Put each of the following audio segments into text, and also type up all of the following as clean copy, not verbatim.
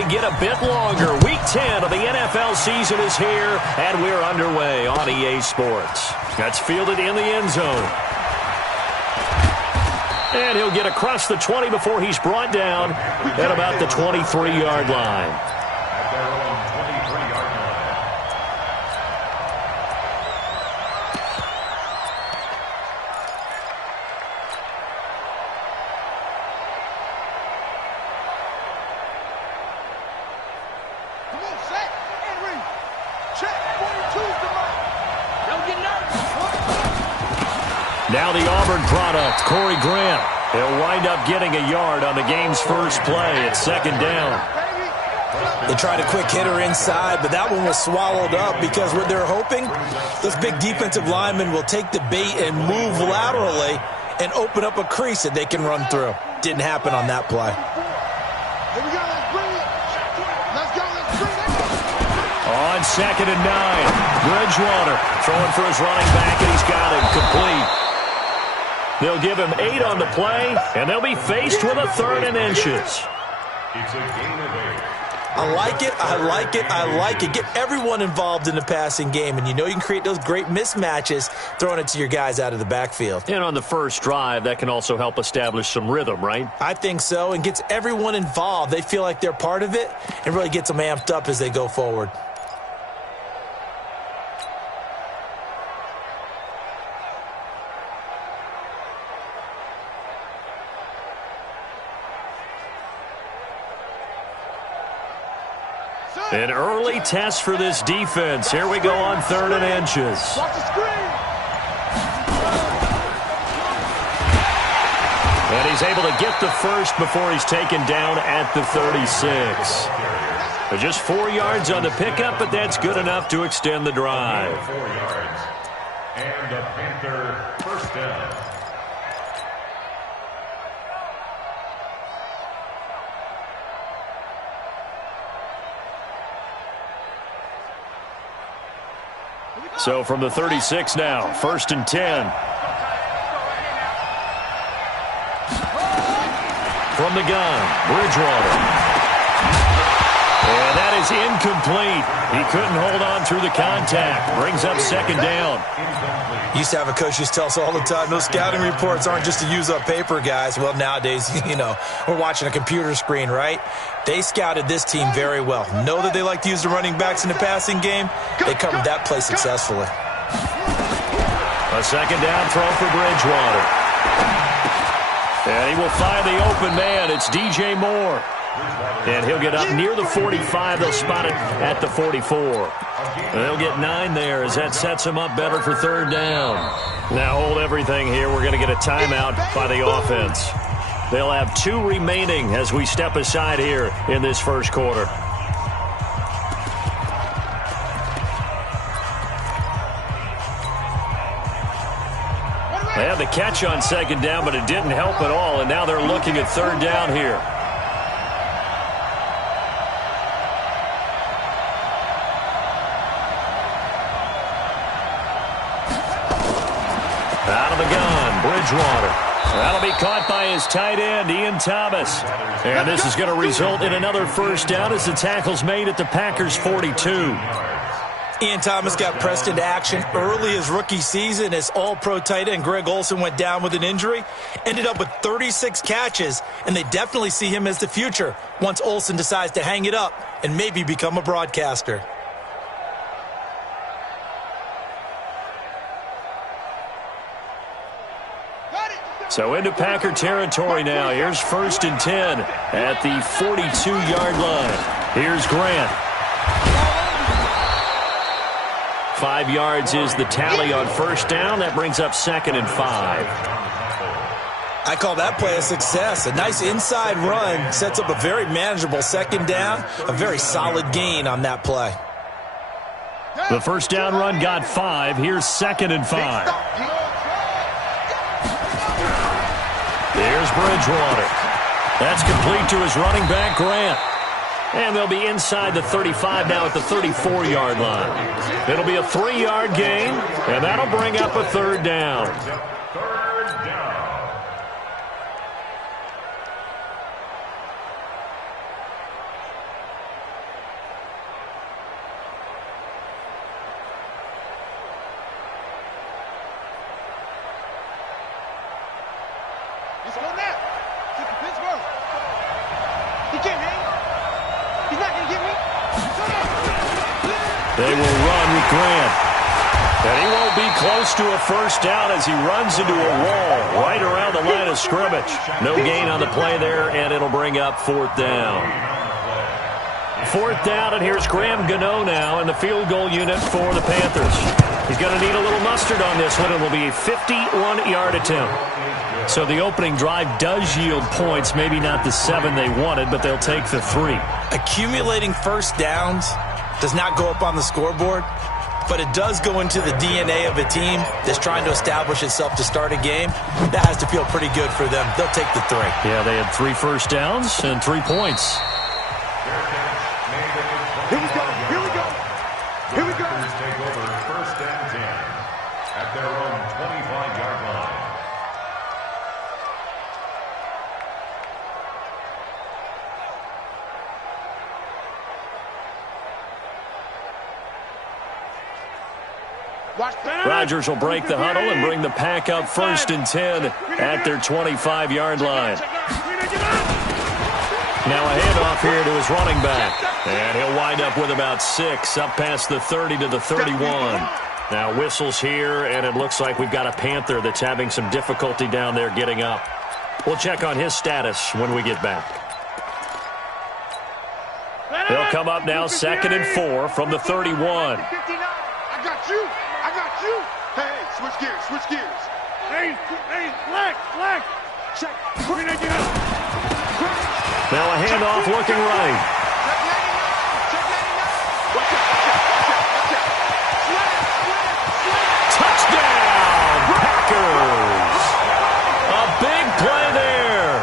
to get a bit longer. Week 10 of the NFL season is here, and we're underway on EA Sports. That's fielded in the end zone. And he'll get across the 20 before he's brought down at about the 23-yard line. Now the Auburn product, Corey Grant. He'll wind up getting a yard on the game's first play. It's second down. They tried a quick hitter inside, but that one was swallowed up because what they're hoping, those big defensive linemen will take the bait and move laterally and open up a crease that they can run through. Didn't happen on that play. Here we go, let's bring it. Let's go, let's bring it. On 2nd and 9, Bridgewater throwing for his running back, and he's got him complete. They'll give him 8 on the play, and they'll be faced with a 3rd and inches. It's a gain of 8. I like it, I like it, I like it. Get everyone involved in the passing game, and you know you can create those great mismatches throwing it to your guys out of the backfield. And on the first drive, that can also help establish some rhythm, right? I think so, and gets everyone involved. They feel like they're part of it, and really gets them amped up as they go forward. An early test for this defense. Here we go on 3rd and inches. Watch the screen. And he's able to get the first before he's taken down at the 36. Just 4 yards on the pickup, but that's good enough to extend the drive. 4 yards. And the Panther first down. So from the 36 now, 1st and 10. From the gun, Bridgewater. And that is incomplete. He couldn't hold on through the contact. Brings up 2nd down. Used to have a coach used to tell us all the time, those scouting reports aren't just to use up paper, guys. Well, nowadays, you know, we're watching a computer screen, right? They scouted this team very well. Know that they like to use the running backs in the passing game. They covered that play successfully. A 2nd down throw for Bridgewater. And he will find the open man. It's DJ Moore. And he'll get up near the 45. They'll spot it at the 44. They'll get 9 there as that sets them up better for 3rd down. Now hold everything here. We're going to get a timeout by the offense. They'll have 2 remaining as we step aside here in this first quarter. They had the catch on 2nd down, but it didn't help at all, and now they're looking at 3rd down here. Out of the gun, Bridgewater. That'll be caught by his tight end, Ian Thomas. And this is going to result in another 1st down as the tackle's made at the Packers' 42. Ian Thomas got pressed into action early his rookie season as all-pro tight end Greg Olsen went down with an injury. Ended up with 36 catches, and they definitely see him as the future once Olsen decides to hang it up and maybe become a broadcaster. So into Packer territory now. Here's 1st and 10 at the 42-yard line. Here's Grant. 5 yards is the tally on 1st down. That brings up 2nd and 5. I call that play a success. A nice inside run sets up a very manageable 2nd down. A very solid gain on that play. The 1st down run got 5. Here's 2nd and 5. There's Bridgewater. That's complete to his running back, Grant. And they'll be inside the 35 now at the 34-yard line. It'll be a 3-yard gain, and that'll bring up a 3rd down. They will run with Grant. And he won't be close to a first down as he runs into a wall right around the line of scrimmage. No gain on the play there, and it'll bring up 4th down. 4th down, and here's Graham Gano now in the field goal unit for the Panthers. He's going to need a little mustard on this one. It will be a 51-yard attempt. So the opening drive does yield points, maybe not the 7 they wanted, but they'll take the 3. Accumulating first downs does not go up on the scoreboard, but it does go into the DNA of a team that's trying to establish itself to start a game. That has to feel pretty good for them. They'll take the 3. Yeah, they had 3 first downs and 3 points. Here we go. Here we go. Here we go. Take over 1st and 10 at their own 25-yard line. Rodgers will break the huddle and bring the pack up 1st and 10 at their 25-yard line. Now a handoff here to his running back. And he'll wind up with about 6 up past the 30 to the 31. Now whistles here, and it looks like we've got a Panther that's having some difficulty down there getting up. We'll check on his status when we get back. He'll come up now 2nd and 4 from the 31. I got you. I got you. Hey, switch gears. Switch gears. Hey, flag. Check. Now a handoff looking right. Touchdown, Packers! A big play there.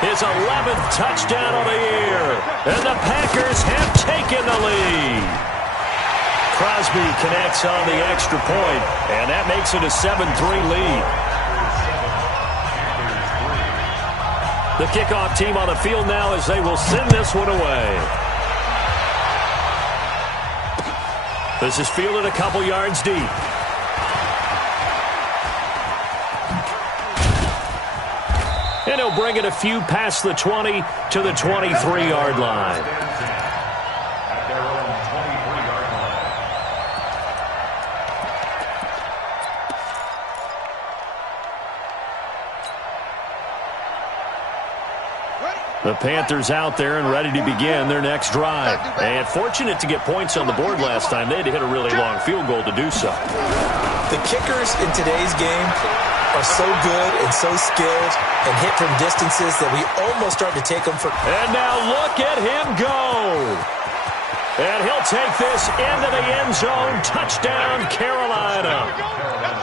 His 11th touchdown of the year. And the Packers have taken the lead. Crosby connects on the extra point, and that makes it a 7-3 lead. The kickoff team on the field now as they will send this one away. This is fielded a couple yards deep. And he'll bring it a few past the 20 to the 23-yard line. At their own 23-yard line. The Panthers out there and ready to begin their next drive. And fortunate to get points on the board last time. They had to hit a really long field goal to do so. The kickers in today's game are so good and so skilled and hit from distances that we almost start to take them for... And now look at him go. And he'll take this into the end zone. Touchdown, Carolina.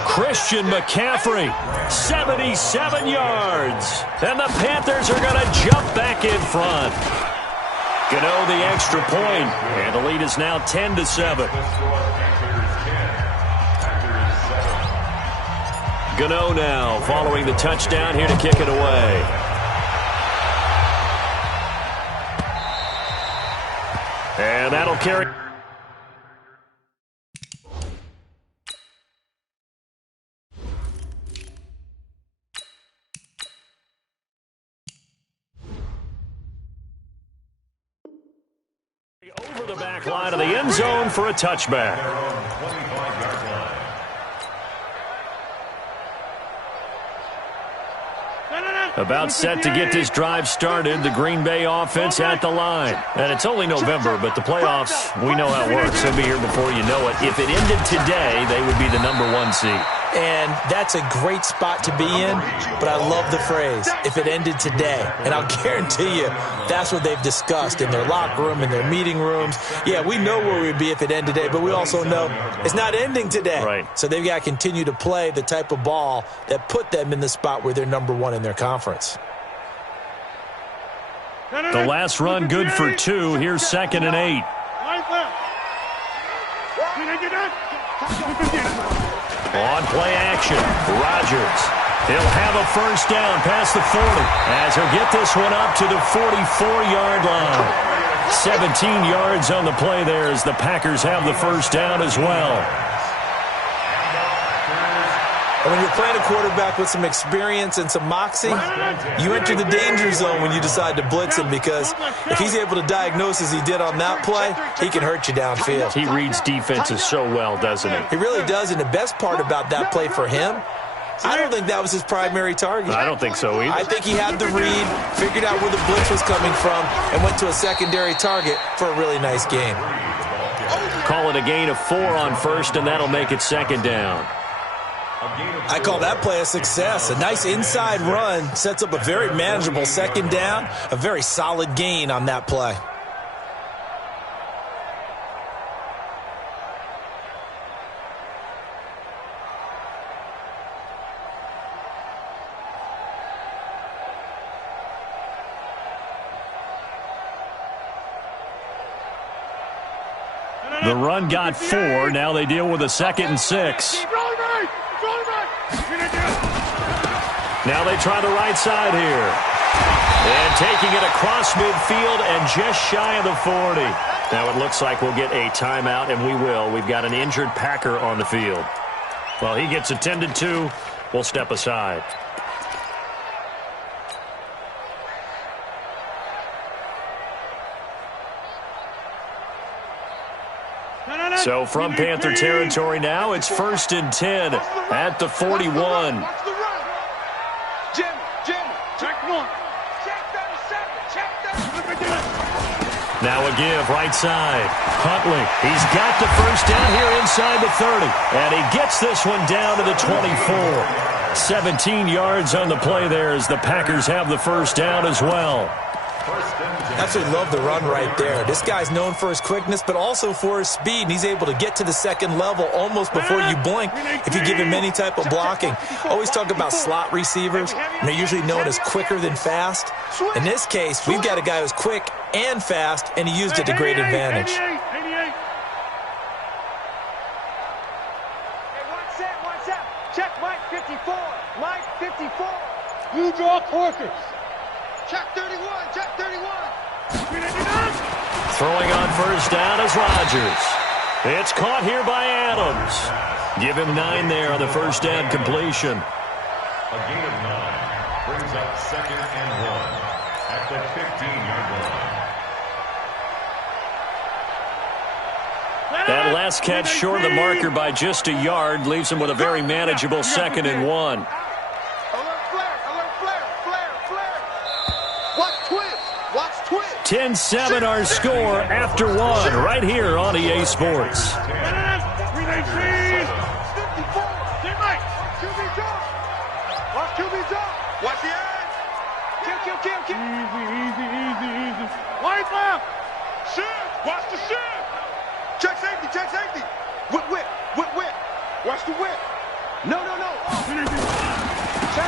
Christian McCaffrey, 77 yards. And the Panthers are going to jump back in front. Gano the extra point, and the lead is now 10-7. Gano now following the touchdown here to kick it away. And that'll carry. Over the back line of the end zone for a touchback. About set to get this drive started, the Green Bay offense at the line. And it's only November, but the playoffs, we know how it works. They'll be here before you know it. If it ended today, they would be the #1 seed. And that's a great spot to be in, but I love the phrase, if it ended today. And I'll guarantee you, that's what they've discussed in their locker room, in their meeting rooms. Yeah, we know where we'd be if it ended today, but we also know it's not ending today. Right. So they've got to continue to play the type of ball that put them in the spot where they're #1 in their conference. The last run good for 2. Here's 2nd and 8. On play action, Rodgers. He'll have a first down past the 40 as he'll get this one up to the 44-yard line. 17 yards on the play there as the Packers have the first down as well. And when you're playing a quarterback with some experience and some moxie, you enter the danger zone when you decide to blitz him, because if he's able to diagnose as he did on that play, he can hurt you downfield. He reads defenses so well, doesn't he? He really does, and the best part about that play for him, I don't think that was his primary target. I don't think so either. I think he had the read, figured out where the blitz was coming from, and went to a secondary target for a really nice gain. Call it a gain of 4 on first, and that'll make it second down. I call that play a success. A nice inside run sets up a very manageable second down, a very solid gain on that play. The run got 4. Now they deal with a 2nd and 6. Now they try the right side here. And taking it across midfield and just shy of the 40. Now it looks like we'll get a timeout, and we will. We've got an injured Packer on the field. Well, he gets attended to. We'll step aside. So from Panther territory now, it's 1st and 10 at the 41. Now a give, right side. Huntley, he's got the first down here inside the 30. And he gets this one down to the 24. 17 yards on the play there as the Packers have the first down as well. Absolutely love the run right there. This guy's known for his quickness, but also for his speed, and he's able to get to the second level almost before you blink if you give him any type of blocking. Always talk about slot receivers, and they're usually known as quicker than fast. In this case, we've got a guy who's quick and fast, and he used it to great advantage. Check Mike 54. Mike 54. You draw quarters. Check 31. Check 31. Throwing on first down is Rodgers. It's caught here by Adams. Give him 9 there on the first down completion. A gain of 9 brings up 2nd and 1 at the 15-yard line. That last catch short of the marker by just a yard leaves him with a very manageable 2nd and 1. Alert flare. Alert flare. Flare. Flare. Watch twist. Watch twist. 10-7 our score after 1 right here on EA Sports. Watch QB jump. Watch the edge. Kill. Easy. Wide left. Shift. Watch the shift. Check safety. Whip. Watch the whip. No.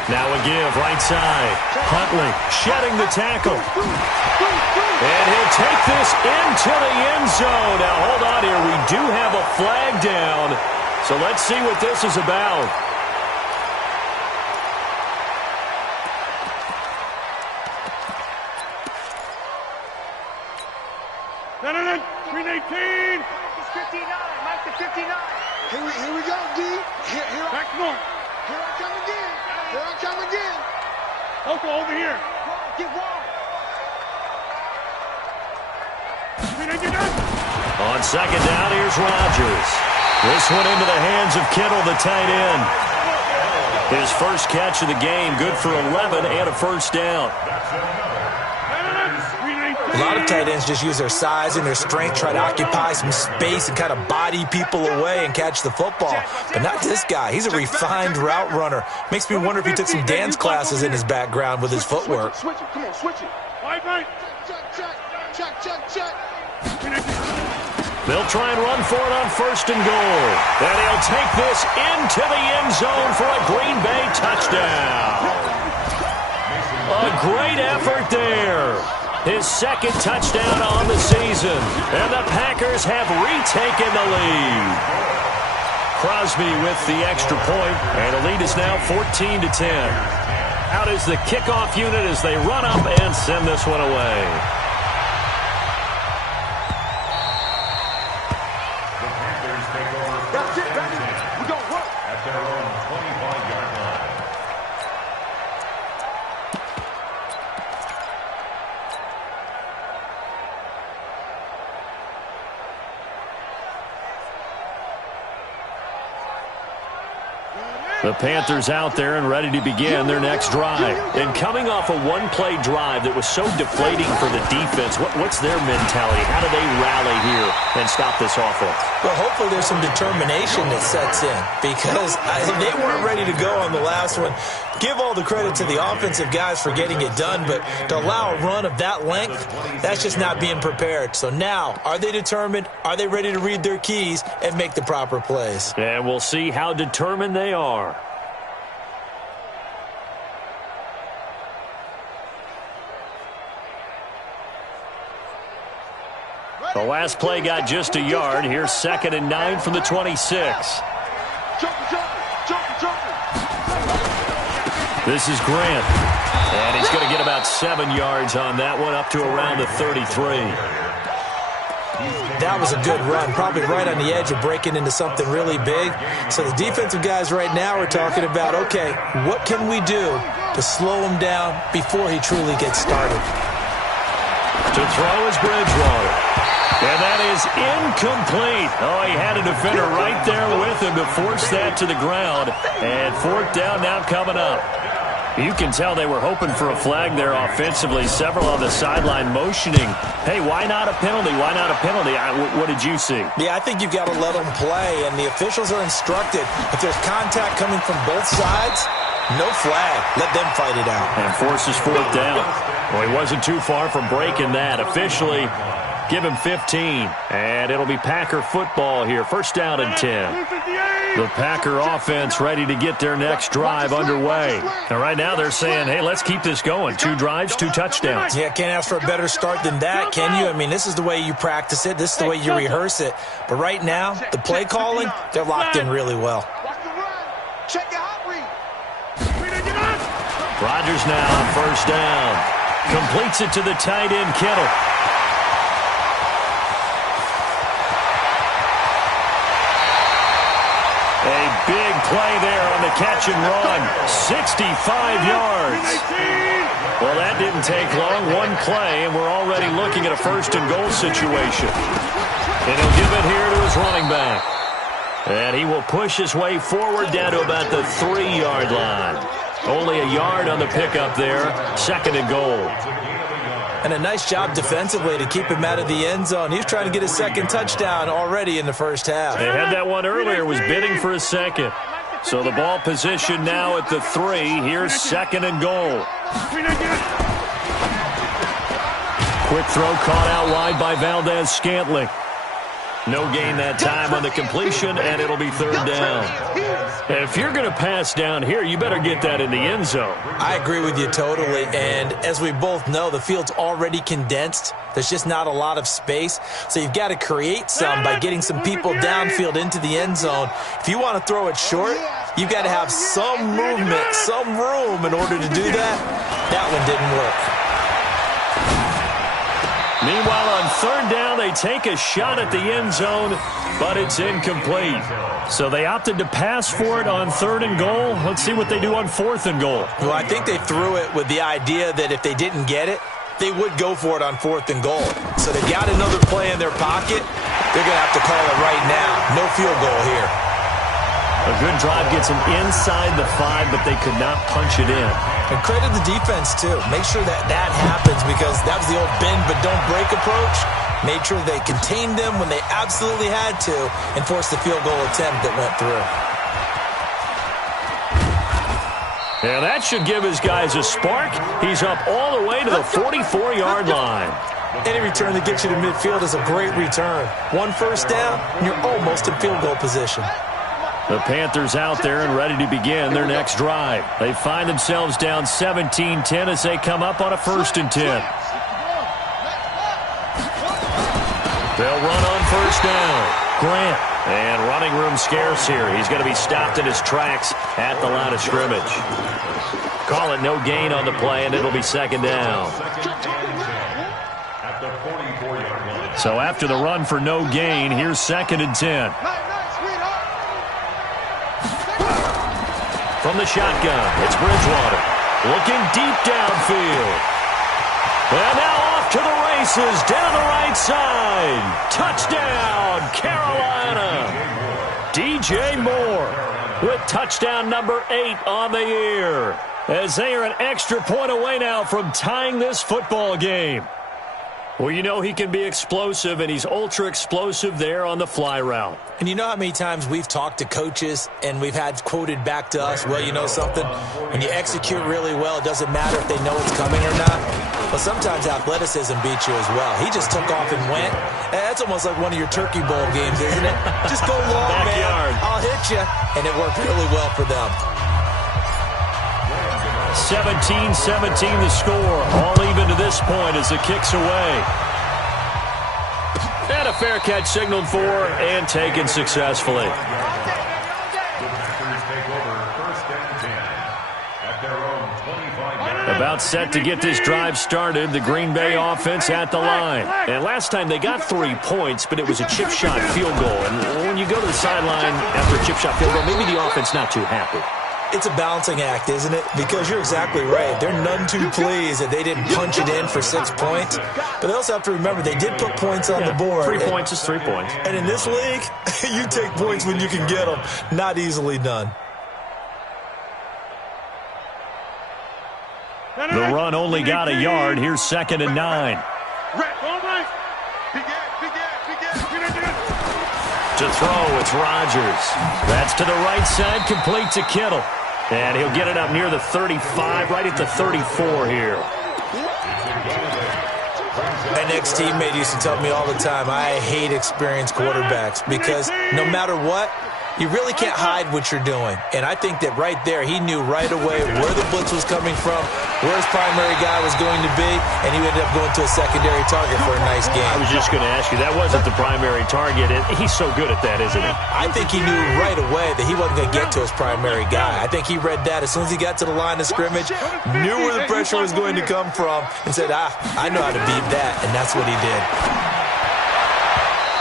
Now a give, right side. Huntley shedding the tackle. And he'll take this into the end zone. Now hold on here. We do have a flag down. So let's see what this is about. No. 318. Mike 59. Mike the 59. Here we go, D. Back north. Here I come again. Oko over here. Get wide. 319. On second down, here's Rodgers. This one into the hands of Kittle, the tight end. His first catch of the game, good for 11 and a first down. A lot of tight ends just use their size and their strength, try to occupy some space and kind of body people away and catch the football. But not this guy. He's a refined route runner. Makes me wonder if he took some dance classes in his background with his footwork. Switch it. Come on, switch it. Wide right. Check. They'll try and run for it on 1st and goal. And he'll take this into the end zone for a Green Bay touchdown. A great effort there. His 2nd touchdown on the season. And the Packers have retaken the lead. Crosby with the extra point, and the lead is now 14-10. Out is the kickoff unit as they run up and send this one away. That's it, baby. We gonna work. At their own 25-yard The Panthers out there and ready to begin their next drive. And coming off a one-play drive that was so deflating for the defense, what's their mentality? How do they rally here and stop this offense? Well, hopefully there's some determination that sets in because they weren't ready to go on the last one. Give all the credit to the offensive guys for getting it done, but to allow a run of that length, that's just not being prepared. So now, are they determined? Are they ready to read their keys and make the proper plays? And we'll see how determined they are. The last play got just a yard. Here's 2nd and 9 from the 26. This is Grant. And he's going to get about 7 yards on that one, up to around the 33. That was a good run, probably right on the edge of breaking into something really big. So the defensive guys right now are talking about, okay, what can we do to slow him down before he truly gets started? To throw is Bridgewater. And that is incomplete. Oh, he had a defender right there with him to force that to the ground. And 4th down now coming up. You can tell they were hoping for a flag there offensively. Several on the sideline motioning. Hey, why not a penalty? Why not a penalty? What did you see? Yeah, I think you've got to let them play, and the officials are instructed. If there's contact coming from both sides, no flag. Let them fight it out. And forces 4th down. Well, he wasn't too far from breaking that. Officially, give him 15. And it'll be Packer football here. 1st down and 10. The Packer offense ready to get their next drive underway. And right now they're saying, hey, let's keep this going. 2 drives, 2 touchdowns. Yeah, can't ask for a better start than that, can you? I mean, this is the way you practice it. This is the way you rehearse it. But right now, the play calling, they're locked in really well. Rodgers now on 1st down. Completes it to the tight end, Kittle. A big play there on the catch and run. 65 yards. Well, that didn't take long. One play, and we're already looking at a 1st and goal situation. And he'll give it here to his running back. And he will push his way forward down to about the 3-yard line. Only a yard on the pickup there. 2nd and goal. And a nice job defensively to keep him out of the end zone. He's trying to get his 2nd touchdown already in the 1st half. They had that one earlier, was bidding for a 2nd. So the ball position now at the 3. Here's 2nd and goal. Quick throw caught out wide by Valdez-Scantling. No gain that time on the completion, and it'll be 3rd down. And if you're going to pass down here, you better get that in the end zone. I agree with you totally, and as we both know, the field's already condensed. There's just not a lot of space, so you've got to create some by getting some people downfield into the end zone. If you want to throw it short, you've got to have some movement, some room in order to do that. That one didn't work. Meanwhile, on 3rd down, they take a shot at the end zone, but it's incomplete. So they opted to pass for it on 3rd and goal. Let's see what they do on 4th and goal. Well, I think they threw it with the idea that if they didn't get it, they would go for it on 4th and goal. So they've got another play in their pocket. They're going to have to call it right now. No field goal here. A good drive gets them inside the 5, but they could not punch it in. And credit the defense, too. Make sure that that happens because that was the old bend but don't break approach. Made sure they contained them when they absolutely had to and forced the field goal attempt that went through. Yeah, that should give his guys a spark. He's up all the way to the 44-yard line. Any return that gets you to midfield is a great return. 1 1st down, and you're almost in field goal position. The Panthers out there and ready to begin their next drive. They find themselves down 17-10 as they come up on a 1st and 10. They'll run on 1st down. Grant. And running room scarce here. He's going to be stopped in his tracks at the line of scrimmage. Call it no gain on the play, and it'll be 2nd down. So after the run for no gain, here's 2nd and 10. From the shotgun, it's Bridgewater. Looking deep downfield. And now off to the races down the right side. Touchdown, Carolina. DJ Moore. with touchdown number 8 on the year, as they are an extra point away now from tying this football game. Well, you know he can be explosive, and he's ultra-explosive there on the fly route. And you know how many times we've talked to coaches and we've had quoted back to us, well, you know something? When you execute really well, it doesn't matter if they know it's coming or not. But sometimes athleticism beats you as well. He just took off and went. That's almost like one of your Turkey Bowl games, isn't it? Just go long, Backyard. man. I'll hit you. And it worked really well for them. 17-17 the score. All even to this point as the kick's away. And a fair catch signaled for and taken successfully. About set to get this drive started, the Green Bay offense at the line. And last time they got 3 points, but it was a chip shot field goal. And when you go to the sideline after a chip shot field goal, maybe the offense not too happy. It's a balancing act, isn't it? Because you're exactly right. They're none too pleased that they didn't punch it in for 6 points. But they also have to remember they did put points on the board. 3 points is 3 points. And in this league, you take points when you can get them. Not easily done. The run only got a yard. Here's 2nd and 9. To throw, it's Rodgers. That's to the right side, complete to Kittle. And he'll get it up near the 35, right at the 34 here. My next teammate used to tell me all the time, I hate experienced quarterbacks because no matter what, you really can't hide what you're doing. And I think that right there, he knew right away where the blitz was coming from, where his primary guy was going to be, and he ended up going to a secondary target for a nice game. I was just going to ask you, that wasn't the primary target. He's so good at that, isn't he? I think he knew right away that he wasn't going to get to his primary guy. I think he read that as soon as he got to the line of scrimmage, knew where the pressure was going to come from, and said, I know how to beat that, and that's what he did.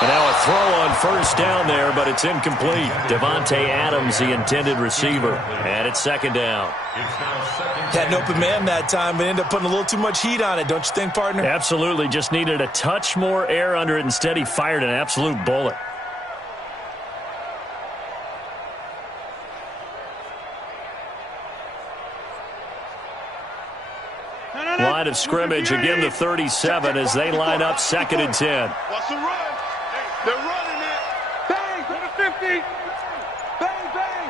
And now a throw on first down there, but it's incomplete. Devontae Adams, the intended receiver. And it's 2nd down. Had an open man that time, but ended up putting a little too much heat on it, don't you think, partner? Absolutely. Just needed a touch more air under it. Instead, he fired an absolute bullet. Line of scrimmage, again the 37 as they line up 2nd and 10. What's the run? They're running it. Bang! To the 50. Bang, bang.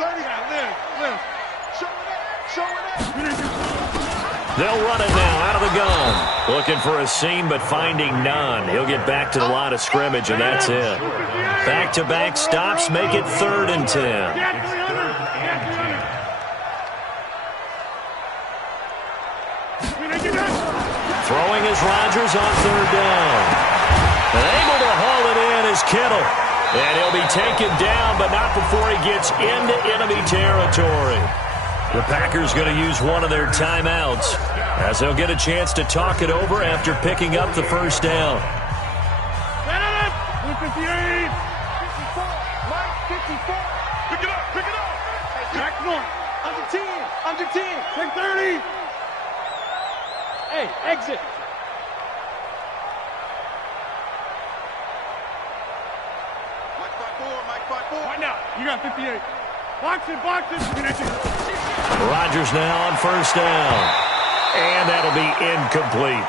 30. Live. Show it. They'll run it now out of the gun. Looking for a seam, but finding none. He'll get back to the line of scrimmage, and that's it. Back-to-back stops make it 3rd and 10. Throwing is Rodgers on 3rd down. And able to haul it in is Kittle. And he'll be taken down, but not before he gets into enemy territory. The Packers going to use one of their timeouts as they'll get a chance to talk it over after picking up the first down. 58. 54. Mike, 54. Pick it up. Back one. Under 10. Take 30. Hey, exit. Right now, you got 58. Box it. Rodgers now on first down. And that'll be incomplete.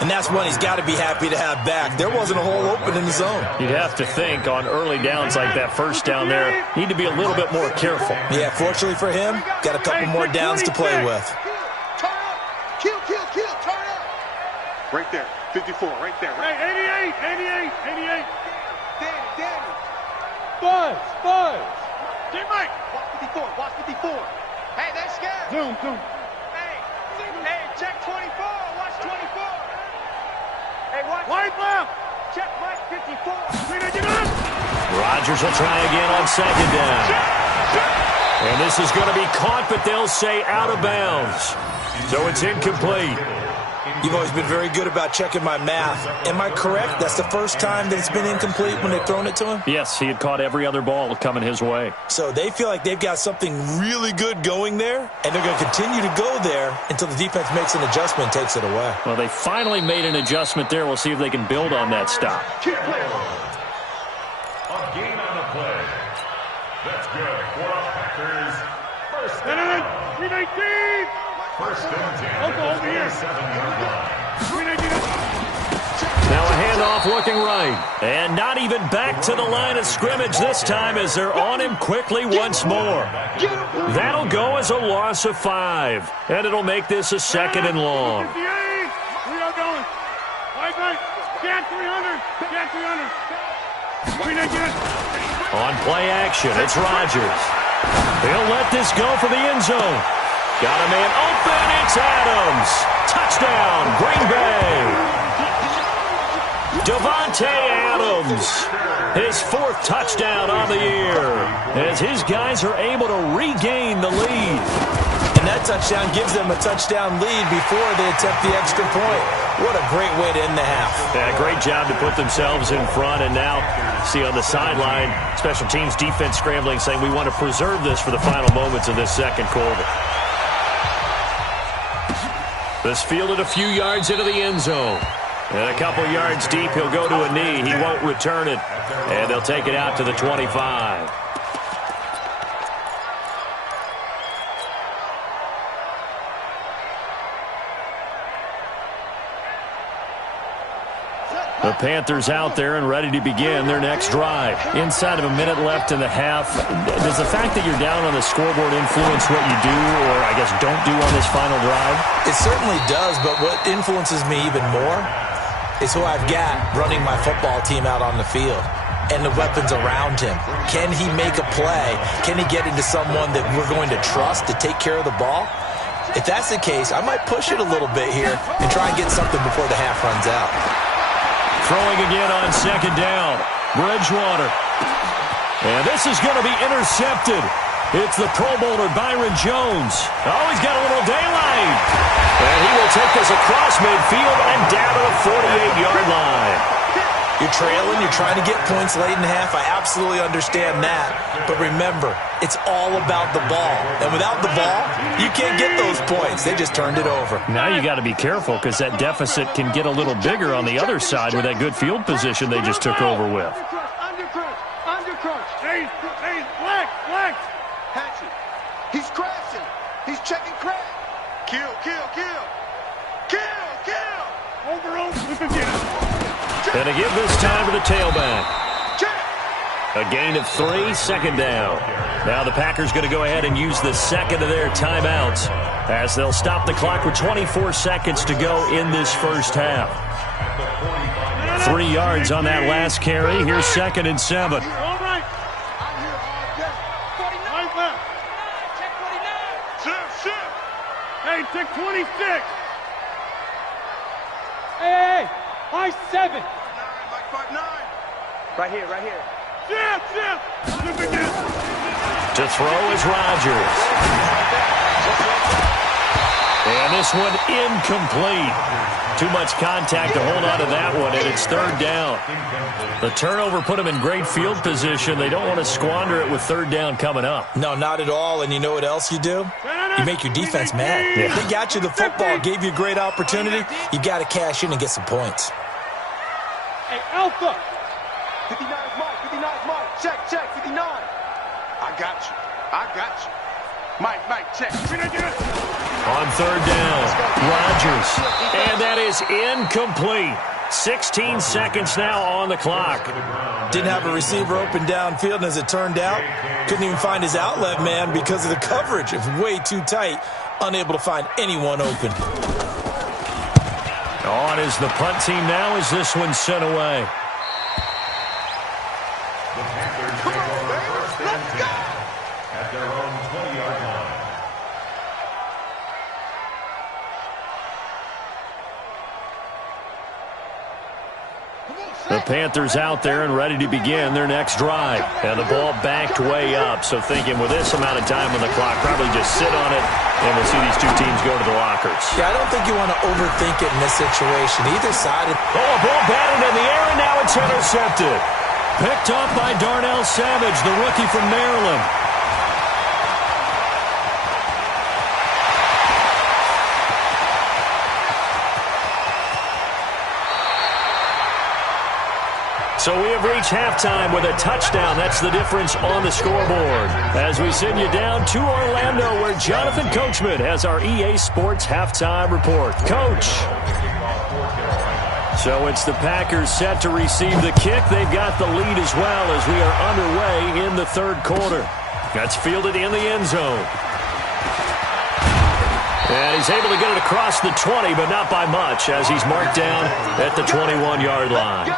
And that's one he's got to be happy to have back. There wasn't a hole open in the zone. You'd have to think on early downs like that first down there, need to be a little bit more careful. Yeah, fortunately for him, got a couple more downs to play with. Turn up. Kill. Turn up. Right there. 54. Right there. Hey, 88. Danny. Buzz. Get Mike. Watch 54. Hey, they're scared. Zoom. Hey, check 24. Watch 24. Hey, watch. Wide left. Check Mike 54. Rodgers will try again on 2nd down. And this is going to be caught, but they'll say out of bounds. So it's incomplete. You've always been very good about checking my math. Am I correct? That's the first time that it's been incomplete when they've thrown it to him? Yes, he had caught every other ball coming his way. So they feel like they've got something really good going there, and they're going to continue to go there until the defense makes an adjustment and takes it away. Well, they finally made an adjustment there. We'll see if they can build on that stop. A gain on the play. That's good for the Packers. First down. 319. First and 10 Over here. 7-yard line. Now a handoff looking right. And not even back to the line of scrimmage this time as they're on him quickly once more. That'll go as a loss of 5. And it'll make this a 2nd and long. 58. We are going. Right. Get 300. Get 300. 319. On play action, it's Rodgers. He'll let this go for the end zone. Got a man open, it's Adams. Touchdown, Green Bay. Davante Adams, his 4th touchdown on the year, as his guys are able to regain the lead. And that touchdown gives them a touchdown lead before they attempt the extra point. What a great way to end the half. Yeah, great job to put themselves in front, and now see on the sideline, special teams defense scrambling, saying we want to preserve this for the final moments of this second quarter. This fielded a few yards into the end zone. And a couple yards deep, he'll go to a knee. He won't return it. And they'll take it out to the 25. The Panthers out there and ready to begin their next drive. Inside of a minute left in the half, does the fact that you're down on the scoreboard influence what you do or, I guess, don't do on this final drive? It certainly does, but what influences me even more is who I've got running my football team out on the field and the weapons around him. Can he make a play? Can he get into someone that we're going to trust to take care of the ball? If that's the case, I might push it a little bit here and try and get something before the half runs out. Throwing again on 2nd down. Bridgewater. And this is going to be intercepted. It's the Pro Bowler Byron Jones. Oh, he's got a little daylight. And he will take this across midfield and down to the 48-yard line. You're trailing, you're trying to get points late in half. I absolutely understand that. But remember, it's all about the ball. And without the ball, you can't get those points. They just turned it over. Now you got to be careful because that deficit can get a little bigger on the other side with that good field position they just took over with. Undercrunch. Hey, flex. Hatchet. He's crashing. He's checking crack. Kill. Over. We can get it. And to give this time to the tailback. A gain of 3, 2nd down. Now the Packers going to go ahead and use the second of their timeouts as they'll stop the clock with 24 seconds to go in this first half. 3 yards on that last carry. Here's 2nd and 7. All right. Right left. Shift. Hey, check 26. Hey. High 7. Mike 5'9". Right here. Shift. To throw is Rodgers. And this one incomplete. Too much contact to hold on to that one, and it's 3rd down. The turnover put them in great field position. They don't want to squander it with 3rd down coming up. No, not at all. And you know what else you do? You make your defense mad. Yeah. They got you the football, gave you a great opportunity. You got to cash in and get some points. Hey, Alpha. 59 is Mike. Check. 59. I got you. Mike, check. On 3rd down, Rodgers. And that is incomplete. 16 seconds now on the clock. Didn't have a receiver open downfield, and as it turned out, couldn't even find his outlet man because of the coverage. It was way too tight, unable to find anyone open. On is the punt team now as this one's sent away. The Panthers take over first and 10 at their own 20-yard line. The Panthers out there and ready to begin their next drive. And the ball backed way up, so thinking with this amount of time on the clock, probably just sit on it, and we'll see these two teams go to the lockers. Yeah, I don't think you want to overthink it in this situation. Either side. Oh, a ball batted in the air, and now it's intercepted. Picked up by Darnell Savage, the rookie from Maryland. So we have reached halftime with a touchdown. That's the difference on the scoreboard. As we send you down to Orlando, where Jonathan Coachman has our EA Sports halftime report. Coach. So it's the Packers set to receive the kick. They've got the lead as well as we are underway in the third quarter. That's fielded in the end zone. And he's able to get it across the 20, but not by much, as he's marked down at the 21-yard line.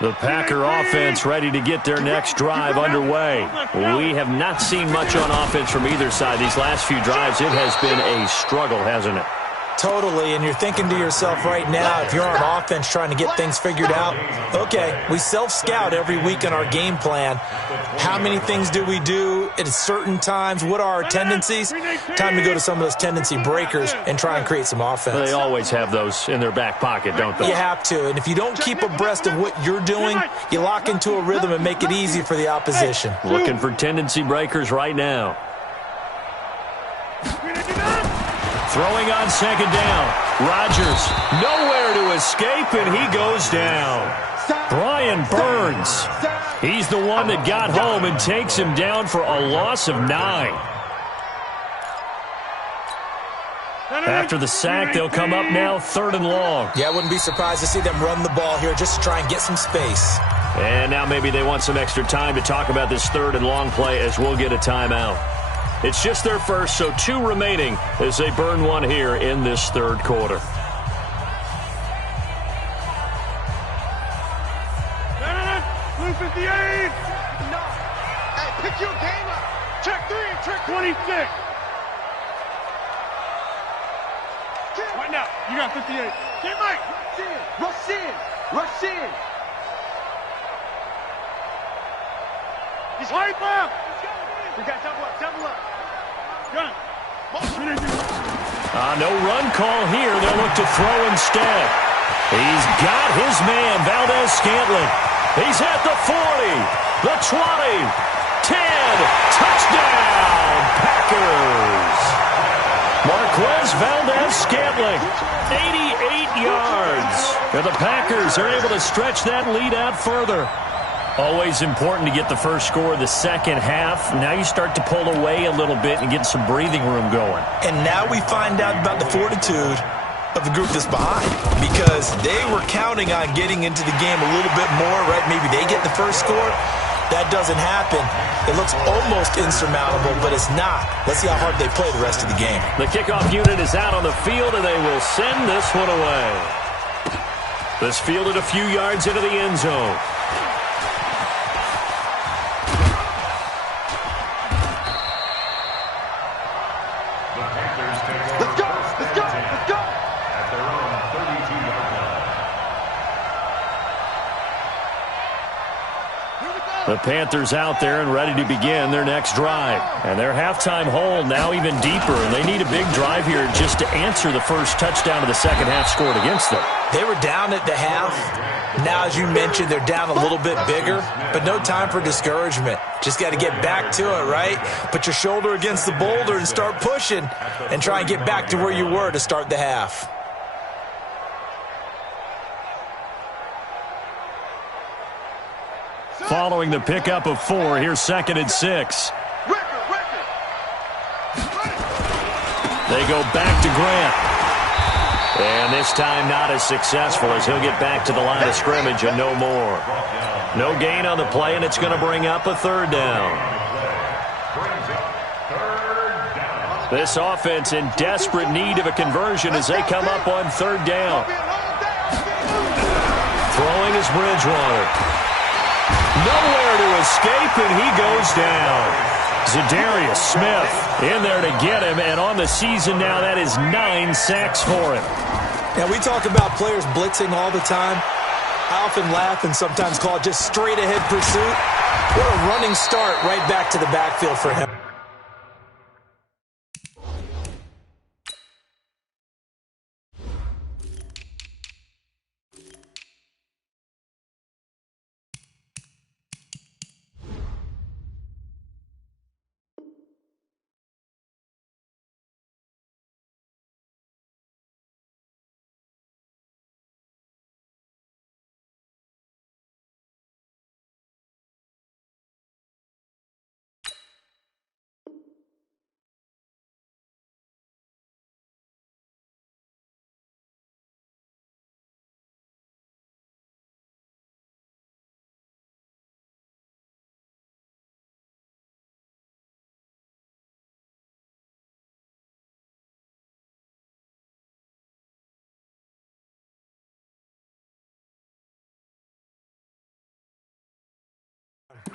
The Packer offense ready to get their next drive underway. We have not seen much on offense from either side these last few drives. It has been a struggle, hasn't it? Totally, and you're thinking to yourself right now, if you're on offense trying to get things figured out, okay, we self-scout every week in our game plan. How many things do we do at certain times? What are our tendencies? Time to go to some of those tendency breakers and try and create some offense. Well, they always have those in their back pocket, don't they? You have to, and if you don't keep abreast of what you're doing, you lock into a rhythm and make it easy for the opposition. Looking for tendency breakers right now. Throwing on second down. Rodgers nowhere to escape, and he goes down. Brian Burns. He's the one that got home and takes him down for a loss of 9. After the sack, they'll come up now 3rd and long. Yeah, I wouldn't be surprised to see them run the ball here just to try and get some space. And now maybe they want some extra time to talk about this 3rd and long play as we'll get a timeout. It's just their first, so 2 remaining as they burn one here in this third quarter. Blue 58! No. Hey, pick your game up. Check 3, check 26. Right now, you got 58. Get right. Rush in. Rush in. He's high left. We got double up. Gun. No run call here. They'll look to throw instead. He's got his man, Valdez-Scantling. He's at the 40, the 20, 10. Touchdown, Packers. Marquez Valdez-Scantling, 88 yards. And the Packers are able to stretch that lead out further. Always important to get the first score of the second half. Now you start to pull away a little bit and get some breathing room going. And now we find out about the fortitude of the group that's behind, because they were counting on getting into the game a little bit more, right? Maybe they get the first score. That doesn't happen. It looks almost insurmountable, but it's not. Let's see how hard they play the rest of the game. The kickoff unit is out on the field, and they will send this one away. This fielded a few yards into the end zone. The Panthers out there and ready to begin their next drive. And their halftime hole now even deeper, and they need a big drive here just to answer the first touchdown of the second half scored against them. They were down at the half. Now, as you mentioned, they're down a little bit bigger, but no time for discouragement. Just got to get back to it, right? Put your shoulder against the boulder and start pushing and try and get back to where you were to start the half. Following the pickup of 4, here's 2nd and 6. They go back to Grant. And this time not as successful, as he'll get back to the line of scrimmage and no more. No gain on the play, and it's going to bring up a 3rd down. This offense in desperate need of a conversion as they come up on 3rd down. Throwing is Bridgewater. Nowhere to escape, and he goes down. Zadarius Smith in there to get him, and on the season now, that is 9 sacks for him. Now, we talk about players blitzing all the time. I often laugh and sometimes call it just straight-ahead pursuit. What a running start right back to the backfield for him.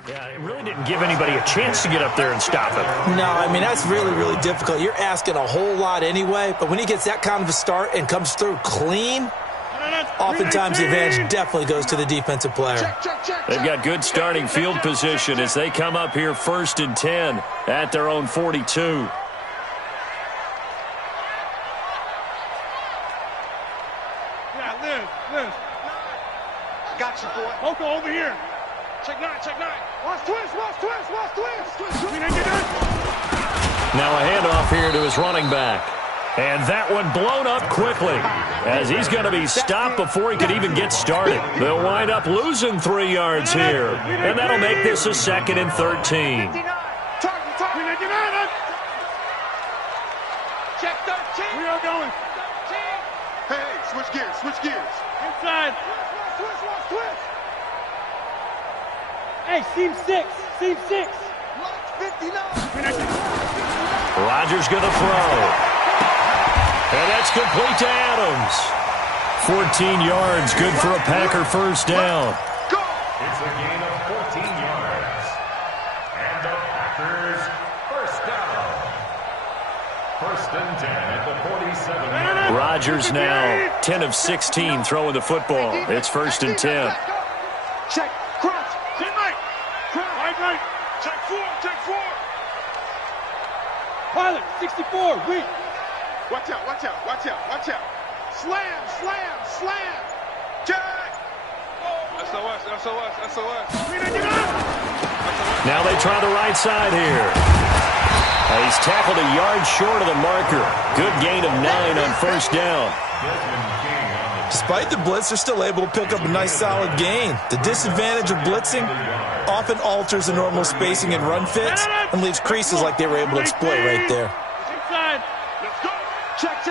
Yeah, it really didn't give anybody a chance to get up there and stop him. No, I mean, that's really, really difficult. You're asking a whole lot anyway, but when he gets that kind of a start and comes through clean, oftentimes the advantage definitely goes to the defensive player. They've got good starting field position as they come up here 1st and 10 at their own 42. Yeah, Liz. Got you, boy. Oko, over here. Check 9. Watch twist. Now a handoff here to his running back. And that one blown up quickly as he's going to be stopped before he could even get started. They'll wind up losing 3 yards here. And that'll make this a 2nd and 13. Check 13. We are going. Hey, switch gears. Inside. Twist. Hey, seam 6. Lock 59. Rodgers going to throw. And that's complete to Adams. 14 yards, good for a Packer first down. Go! It's a gain of 14 yards. And the Packers first down. 1st and 10 at the 47. Rodgers now 10 of 16 throwing the football. It's 1st and 10. Check, crunch. Check right. Check 4. Pilot, 64, weak. Watch out. Slam. Check. SOS. Now they try the right side here. He's tackled a yard short of the marker. Good gain of 9 on 1st down. Despite the blitz, they're still able to pick up a nice solid gain. The disadvantage of blitzing often alters the normal spacing and run fits and leaves creases like they were able to exploit right there. Inside. Let's go. Check.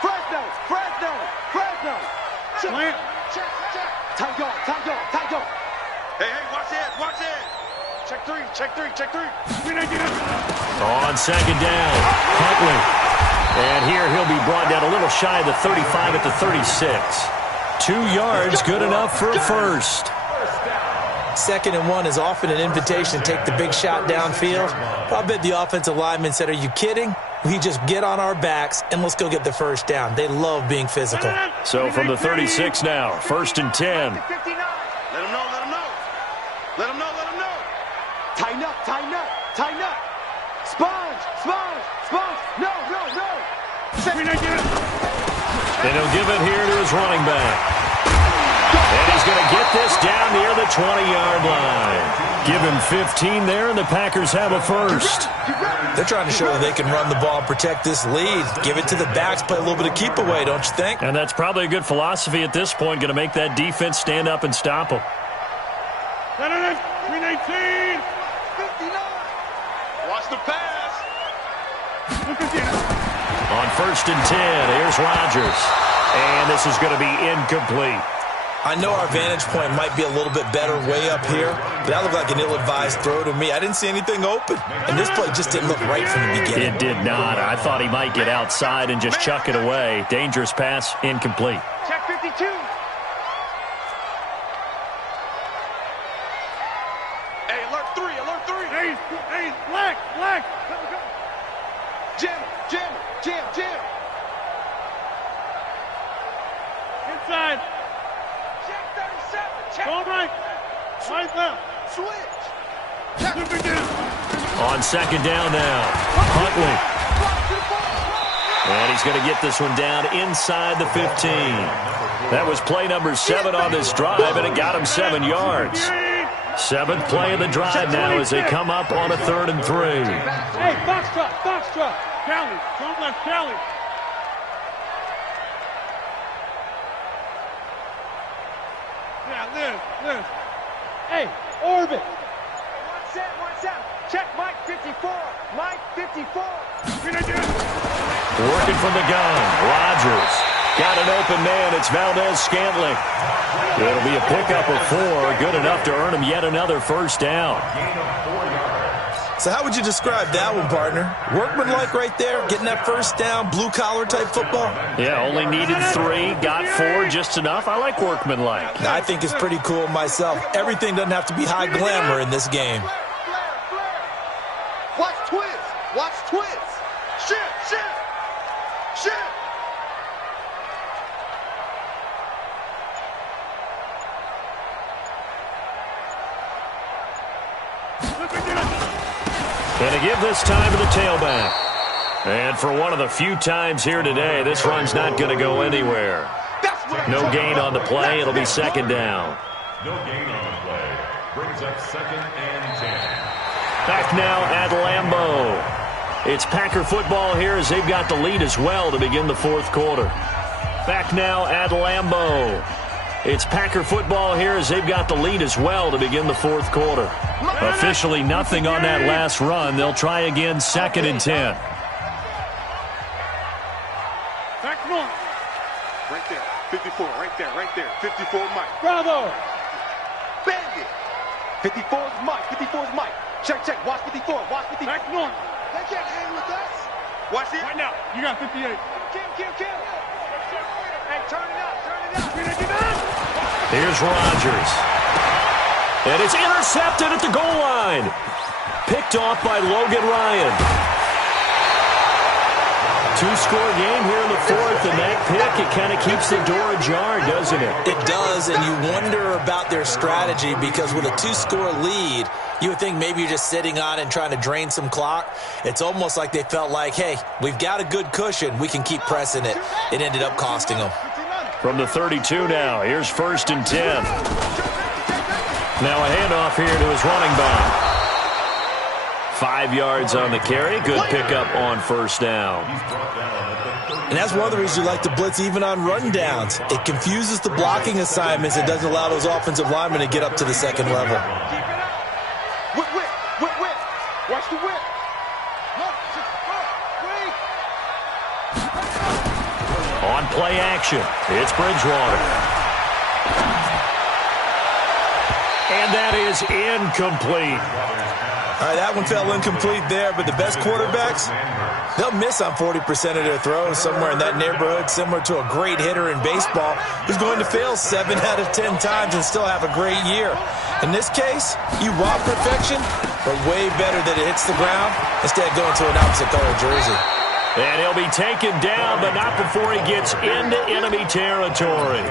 Fresno. Check. Tight go. Hey, watch it. Check 3. On 2nd down, Huntley. And here he'll be brought down a little shy of the 35 at the 36. 2 yards, good enough for a first. 2nd and 1 is often an invitation to take the big shot downfield. I bet the offensive lineman said, "Are you kidding? We just get on our backs and let's go get the first down." They love being physical. So from the 36 now, 1st and 10. Let him know. Tighten up. Sponge. No. And he'll give it here to his running back. And he's going to get this down near the 20-yard line. Give him 15 there, and the Packers have a first. They're trying to show that they can run the ball and protect this lead. Give it to the backs, play a little bit of keep away, don't you think? And that's probably a good philosophy at this point, going to make that defense stand up and stop them. 319. 59. Watch the pass. On 1st and 10, here's Rodgers. And this is going to be incomplete. I know our vantage point might be a little bit better way up here, but that looked like an ill-advised throw to me. I didn't see anything open, and this play just didn't look right from the beginning. It did not. I thought he might get outside and just chuck it away. Dangerous pass, incomplete. Check 52. Hey, alert 3. Hey, black. Jam. Inside. Check 37. Check. Go right. Right left. Switch. Super down. On 2nd down now, Huntley. And he's going to get this one down inside the 15. That was play number 7 on this drive, and it got him 7 yards. 7th play of the drive now as they come up on a 3rd and 3. Hey, box truck. Callie, don't let Callie. Yeah, Liz. Hey, orbit. Watch out. Check Mike 54. Working from the gun, Rodgers. Got an open man. It's Valdez-Scantling. It'll be a pickup of 4. Good enough to earn him yet another first down. Gain of 4 yards. So how would you describe that one, partner? Workmanlike right there, getting that first down, blue-collar type football? Yeah, only needed 3, got 4, just enough. I like workmanlike. I think it's pretty cool myself. Everything doesn't have to be high glamour in this game. Watch twist. Watch twist. Shit. Going to give this time to the tailback. And for one of the few times here today, this run's not going to go anywhere. No gain on the play. It'll be second down. No gain on the play. Brings up 2nd and 10. Back now at Lambeau. It's Packer football here as they've got the lead as well to begin the 4th quarter. Back now at Lambeau. It's Packer football here as they've got the lead as well to begin the 4th quarter. Officially nothing on that last run. They'll try again 2nd and 10. Back north. Right there. 54. Right there. 54 Mike. Bravo. Bang it. 54's Mike. Check. Watch 54. Back north. They can't hang with us. Watch it. Right now. You got 58. Kim. Hey, turn it up. Here's Rodgers. And it's intercepted at the goal line. Picked off by Logan Ryan. 2-score game here in the 4th, and that pick, it kind of keeps the door ajar, doesn't it? It does, and you wonder about their strategy because with a 2-score lead, you would think maybe you're just sitting on and trying to drain some clock. It's almost like they felt like, hey, we've got a good cushion. We can keep pressing it. It ended up costing them. From the 32 now, here's 1st and 10. Now a handoff here to his running back. 5 yards on the carry. Good pickup on 1st down. And that's one of the reasons you like to blitz even on rundowns. It confuses the blocking assignments. It doesn't allow those offensive linemen to get up to the 2nd level. Whip. Watch the whip. On play action, it's Bridgewater. And that is incomplete. All right, that one fell incomplete there, but the best quarterbacks, they'll miss on 40% of their throws, somewhere in that neighborhood, similar to a great hitter in baseball who's going to fail 7 out of 10 times and still have a great year. In this case, you want perfection, but way better that it hits the ground instead of going to an opposite color jersey. And he'll be taken down, but not before he gets into enemy territory.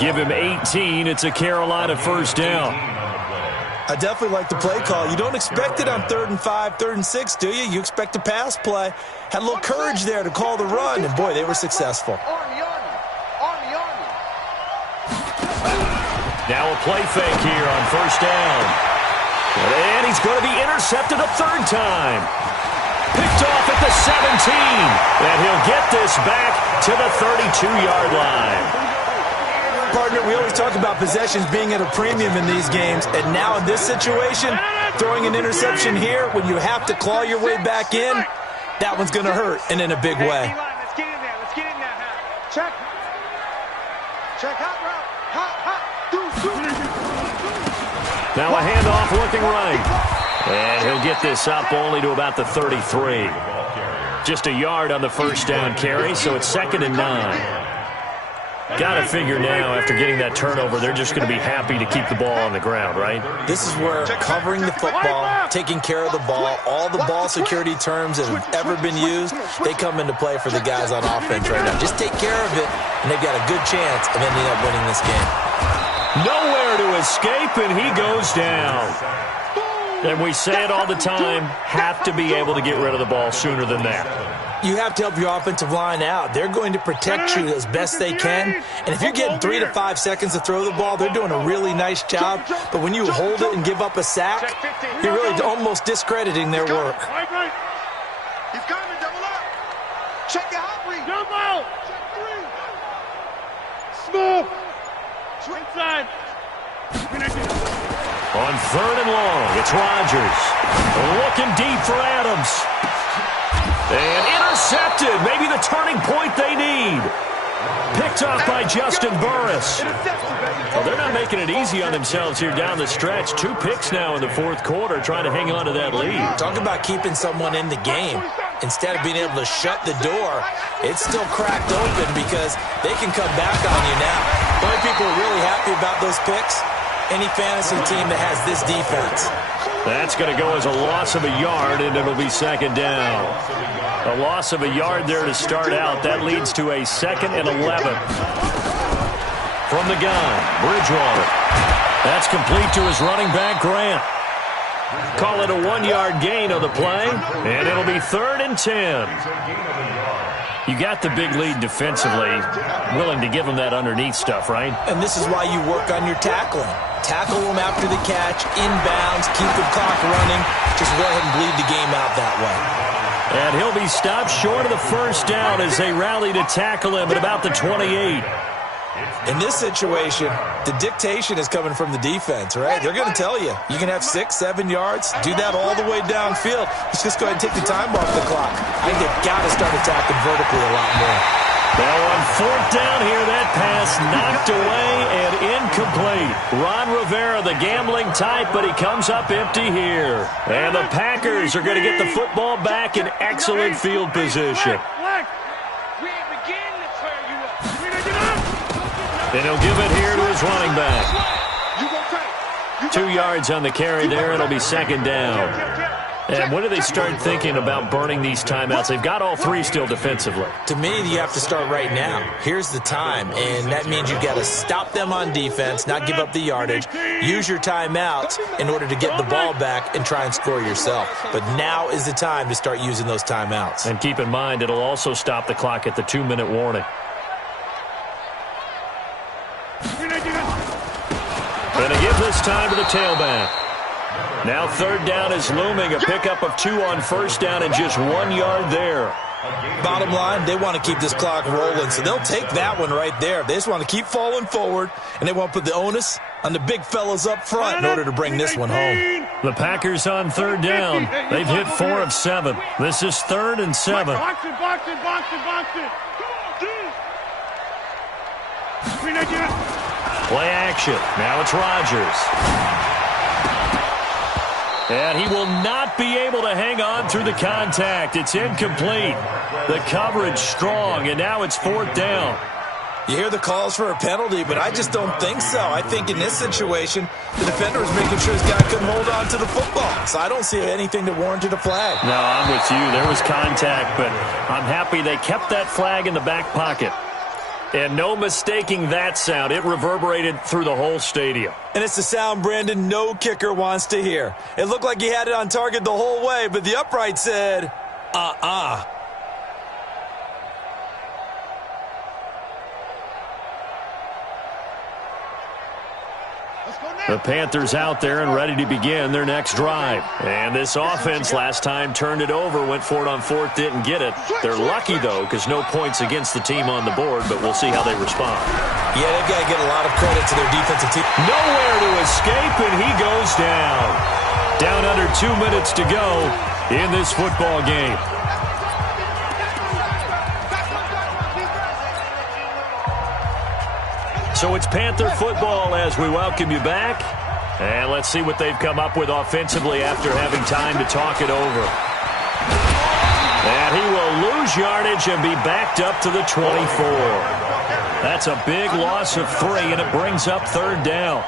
Give him 18. It's a Carolina 1st down. I definitely like the play call. You don't expect it on 3rd and 5, 3rd and 6, do you? You expect a pass play. Had a little courage there to call the run, and boy, they were successful. Army. Now a play fake here on 1st down. And he's going to be intercepted a 3rd time. Picked off at the 17. And he'll get this back to the 32-yard line. Partner, we always talk about possessions being at a premium in these games, and now in this situation, throwing an interception here when you have to claw your way back in, that one's going to hurt, and in a big way. Let's get in there. Check hot route. Now a handoff looking right. And he'll get this up only to about the 33. Just a yard on the 1st down carry, so it's 2nd and 9. Got to figure now, after getting that turnover, they're just going to be happy to keep the ball on the ground, right? This is where covering the football, taking care of the ball, all the ball security terms that have ever been used, they come into play for the guys on offense right now. Just take care of it, and they've got a good chance of ending up winning this game. Nowhere to escape, and he goes down. And we say it all the time, have to be able to get rid of the ball sooner than that. You have to help your offensive line out. They're going to protect you as best they can. And if you're getting 3 to 5 seconds to throw the ball, they're doing a really nice job. But when you hold it and give up a sack, you're really almost discrediting their work. He's coming, double up. Check your hot read. Jump out. Check 3. Smooth. Inside. On 3rd and long, it's Rodgers. Looking deep for Adams. And intercepted. Maybe the turning point they need. Picked Picked off by Justin Burris. Well, they're not making it easy on themselves here down the stretch. 2 picks now in the fourth quarter, trying to hang on to that lead. Talk about keeping someone in the game. Instead of being able to shut the door, it's still cracked open because they can come back on you now. The only people who are really happy about those picks, any fantasy team that has this defense. That's going to go as a loss of a yard, and it'll be second down. A loss of a yard there to start out. That leads to a 2nd and 11. From the gun, Bridgewater. That's complete to his running back, Grant. Call it a 1-yard gain on the play, and it'll be 3rd and 10. You got the big lead defensively, willing to give them that underneath stuff, right? And this is why you work on your tackling. Tackle them after the catch, inbounds, keep the clock running. Just go ahead and bleed the game out that way. And he'll be stopped short of the first down as they rally to tackle him at about the 28. In this situation, the dictation is coming from the defense, right? They're going to tell you, you can have 6, 7 yards, do that all the way downfield. Let's just go ahead and take the time off the clock. I think they've got to start attacking vertically a lot more. Now on 4th down here, that pass knocked away and incomplete. Ron Rivera, the gambling type, but he comes up empty here. And the Packers are going to get the football back in excellent field position. And he'll give it here to his running back. 2 yards on the carry there. It'll be second down. And when do they start thinking about burning these timeouts? They've got all 3 still defensively. To me, you have to start right now. Here's the time, and that means you've got to stop them on defense, not give up the yardage. Use your timeouts in order to get the ball back and try and score yourself. But now is the time to start using those timeouts. And keep in mind, it'll also stop the clock at the 2-minute warning. And they give this time to the tailback. Now 3rd down is looming. A pickup of 2 on 1st down and just 1 yard there. Bottom line, they want to keep this clock rolling, so they'll take that one right there. They just want to keep falling forward, and they want to put the onus on the big fellas up front in order to bring this one home. The Packers on 3rd down. They've hit 4 of 7. This is 3rd and 7. Box it. Come on, dude. Play action. Now it's Rodgers. And he will not be able to hang on through the contact. It's incomplete. The coverage strong, and now it's 4th down. You hear the calls for a penalty, but I just don't think so. I think in this situation, the defender is making sure his guy couldn't hold on to the football. So I don't see anything that warranted a flag. No, I'm with you. There was contact, but I'm happy they kept that flag in the back pocket. And no mistaking that sound. It reverberated through the whole stadium. And it's the sound, Brandon, no kicker wants to hear. It looked like he had it on target the whole way, but the upright said, The Panthers out there and ready to begin their next drive. And this offense last time turned it over, went for it on 4th, didn't get it. They're lucky, though, because no points against the team on the board, but we'll see how they respond. Yeah, they've got to get a lot of credit to their defensive team. Nowhere to escape, and he goes down. Down under 2 minutes to go in this football game. So it's Panther football as we welcome you back. And let's see what they've come up with offensively after having time to talk it over. And he will lose yardage and be backed up to the 24. That's a big loss of 3, and it brings up 3rd down.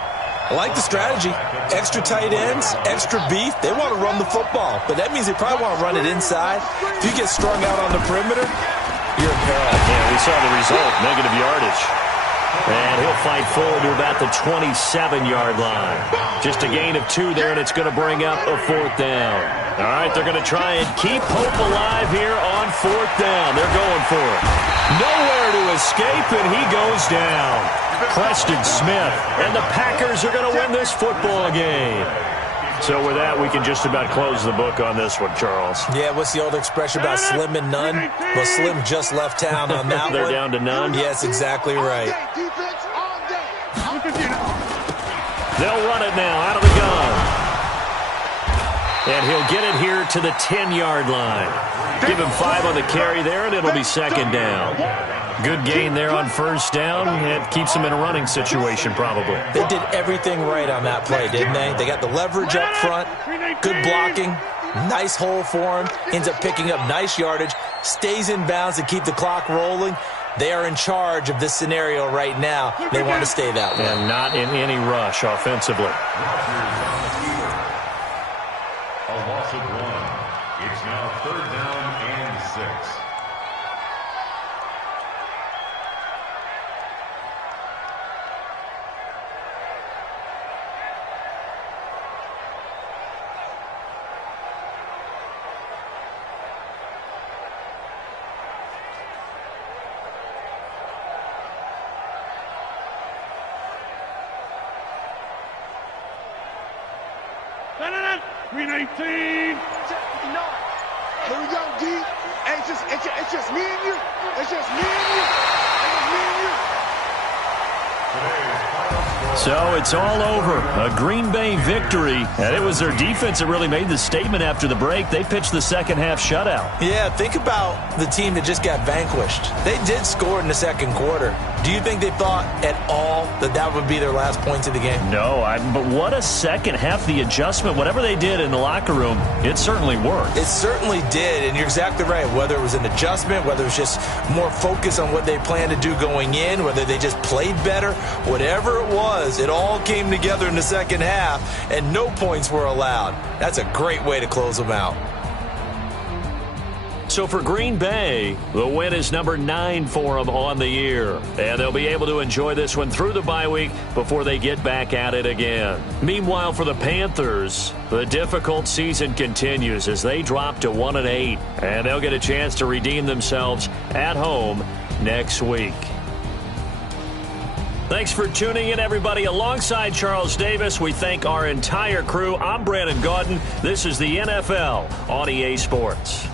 I like the strategy. Extra tight ends, extra beef. They want to run the football, but that means they probably want to run it inside. If you get strung out on the perimeter, you're in peril. Yeah, we saw the result, negative yardage. And he'll fight forward to about the 27-yard line. Just a gain of 2 there, and it's going to bring up a 4th down. All right, they're going to try and keep hope alive here on 4th down. They're going for it. Nowhere to escape, and he goes down. Preston Smith, and the Packers are going to win this football game. So with that, we can just about close the book on this one, Charles. Yeah, what's the old expression about slim and none? Well, Slim just left town on that They're one. down to none? Yes, exactly right. They'll run it now out of the gun. And he'll get it here to the 10-yard line. Give him 5 on the carry there, and it'll be second down. Good gain there on first down. It keeps them in a running situation, probably. They did everything right on that play, didn't they? They got the leverage up front, good blocking, nice hole for him, ends up picking up nice yardage, stays in bounds to keep the clock rolling. They are in charge of this scenario right now. They want to stay that way. And not in any rush offensively. A loss of 1. It's now 3rd down and 6. Green 18. No. Here we go, D. Hey, it's just me and you. It's just me and you. It's me and you. So it's all over. A Green Bay victory. And it was their defense that really made the statement after the break. They pitched the second-half shutout. Yeah, think about the team that just got vanquished. They did score in the second quarter. Do you think they thought at all that that would be their last points of the game? No, but what a second half. The adjustment, whatever they did in the locker room, it certainly worked. It certainly did, and you're exactly right. Whether it was an adjustment, whether it was just more focus on what they planned to do going in, whether they just played better, whatever it was, it all came together in the second half, and no points were allowed. That's a great way to close them out. So for Green Bay, the win is number 9 for them on the year. And they'll be able to enjoy this one through the bye week before they get back at it again. Meanwhile, for the Panthers, the difficult season continues as they drop to 1-8. And they'll get a chance to redeem themselves at home next week. Thanks for tuning in, everybody. Alongside Charles Davis, we thank our entire crew. I'm Brandon Gaudin. This is the NFL on EA Sports.